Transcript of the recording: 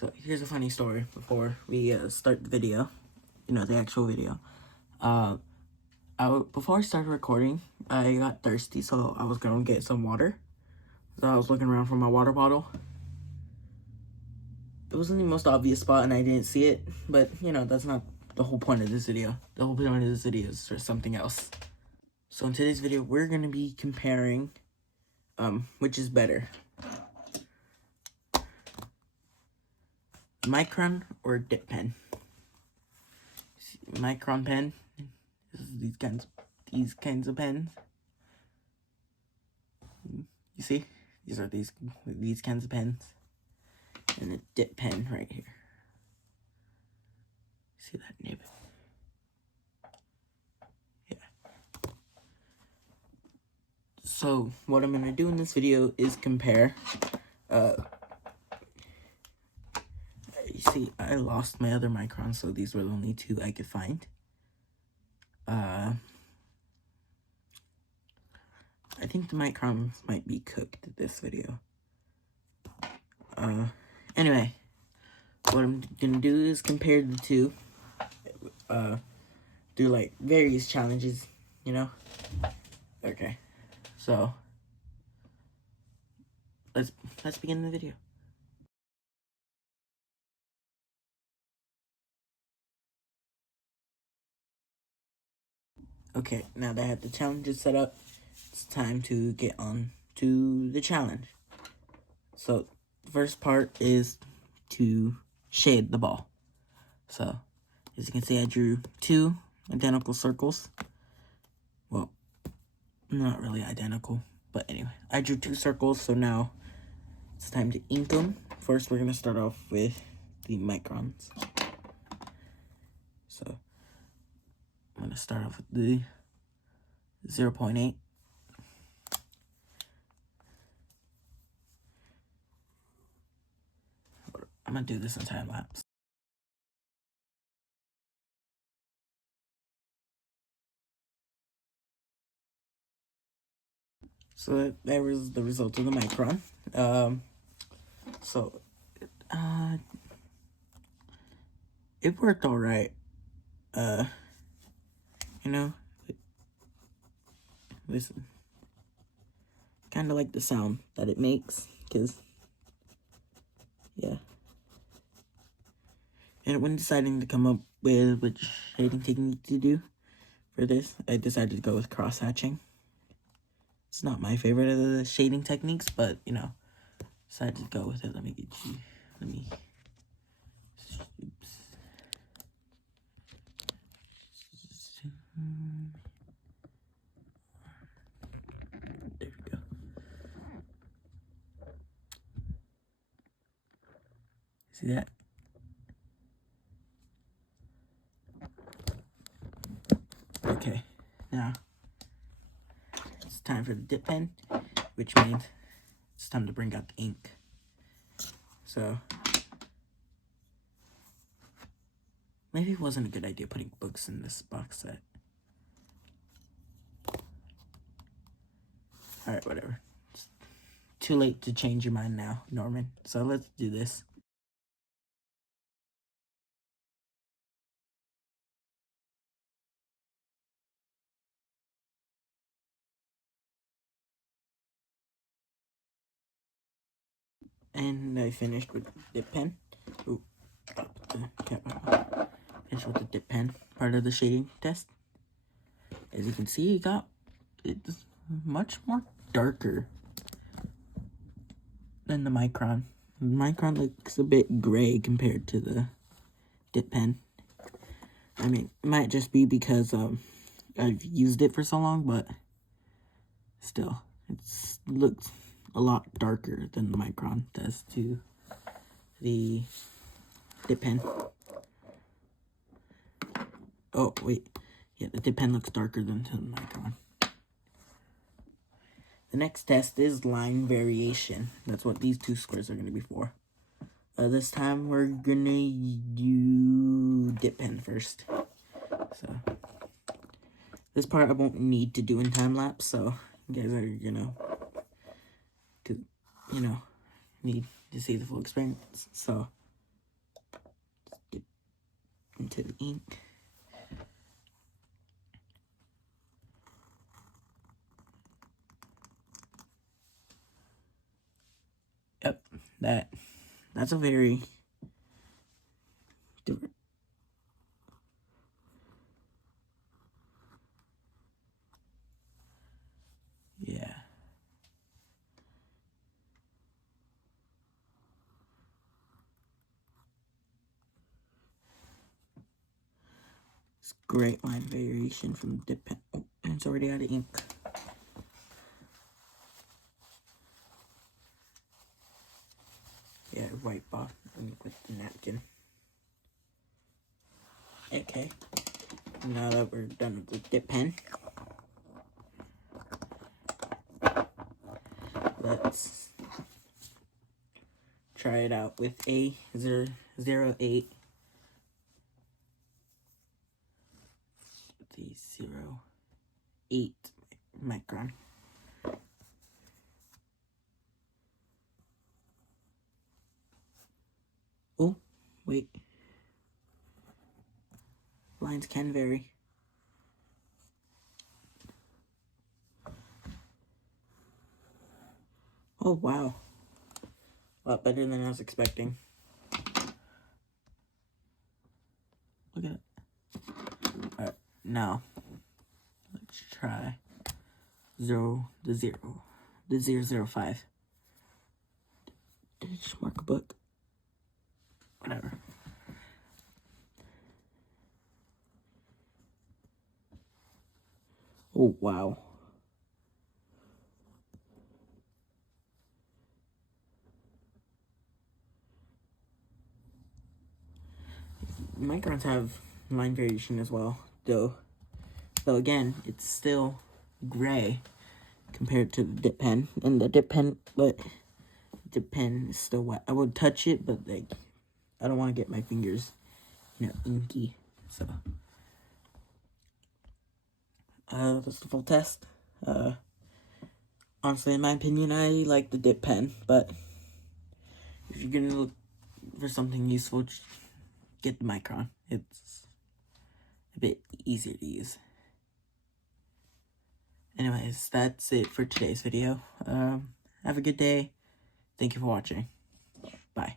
So here's a funny story before we start the video, the actual video. Before I started recording, I got thirsty, so I was going to get some water. So I was looking around for my water bottle. It wasn't the most obvious spot and I didn't see it, but, that's not the whole point of this video. The whole point of this video is for something else. So in today's video, we're going to be comparing, which is better, Micron or dip pen. Micron pen is these kinds of pens. You see, these are these kinds of pens, and a dip pen right here. See that nib? Yeah. So what I'm gonna do in this video is compare. You see, I lost my other Micron, so these were the only two I could find. I think the Microns might be cooked in this video. Anyway, what I'm gonna do is compare the two. Do like various challenges, Okay, so let's begin the video. Okay, now that I have the challenges set up, it's time to get on to the challenge. So, the first part is to shade the ball. So, as you can see, I drew two identical circles. Well, not really identical, but anyway, I drew two circles, so now it's time to ink them. First, we're going to start off with the Microns. So, I'm going to start off with the 0.8. I'm going to do this in time lapse. So that was the result of the Micron. It worked all right. Listen, kind of like the sound that it makes, because, yeah. And when deciding to come up with which shading technique to do for this, I decided to go with cross-hatching. It's not my favorite of the shading techniques, but, decided to go with it. Oops. There we go. See that? Okay, now it's time for the dip pen, which means it's time to bring out the ink. So, maybe it wasn't a good idea putting books in this box set. Alright, whatever. It's too late to change your mind now, Norman. So let's do this. And I finished with the dip pen. Ooh, drop the cap. Finished with the dip pen, part of the shading test. As you can see, it's much more darker than the Micron. The Micron looks a bit gray compared to the dip pen. I mean, it might just be because I've used it for so long, but still, it looks a lot darker than the Micron does to the dip pen. Oh, wait. Yeah, the dip pen looks darker than the Micron. The next test is line variation. That's what these two squares are going to be for. This time, we're going to do dip pen first. So, this part I won't need to do in time-lapse, so you guys are, need to see the full experience. So, into the ink. Yep, that's a very different. Yeah. It's great line variation from the dip pen. Oh, and it's already out of ink. Yeah, wipe off with the napkin. Okay. Now that we're done with the dip pen, let's try it out with a 08. The 08 Micron. Oh, wait. Lines can vary. Oh, wow. A lot better than I was expecting. Look at it. Alright, now let's try the 005. Did I just mark a book? Whatever. Oh, wow. Microns have line variation as well, though. So again, it's still gray compared to the dip pen. And the dip pen, but dip pen is still wet. I would touch it, but like, I don't want to get my fingers, inky. So, that's the full test. Honestly, in my opinion, I like the dip pen, but if you're gonna look for something useful, just get the Micron. It's a bit easier to use. Anyways, that's it for today's video. Have a good day. Thank you for watching. Bye.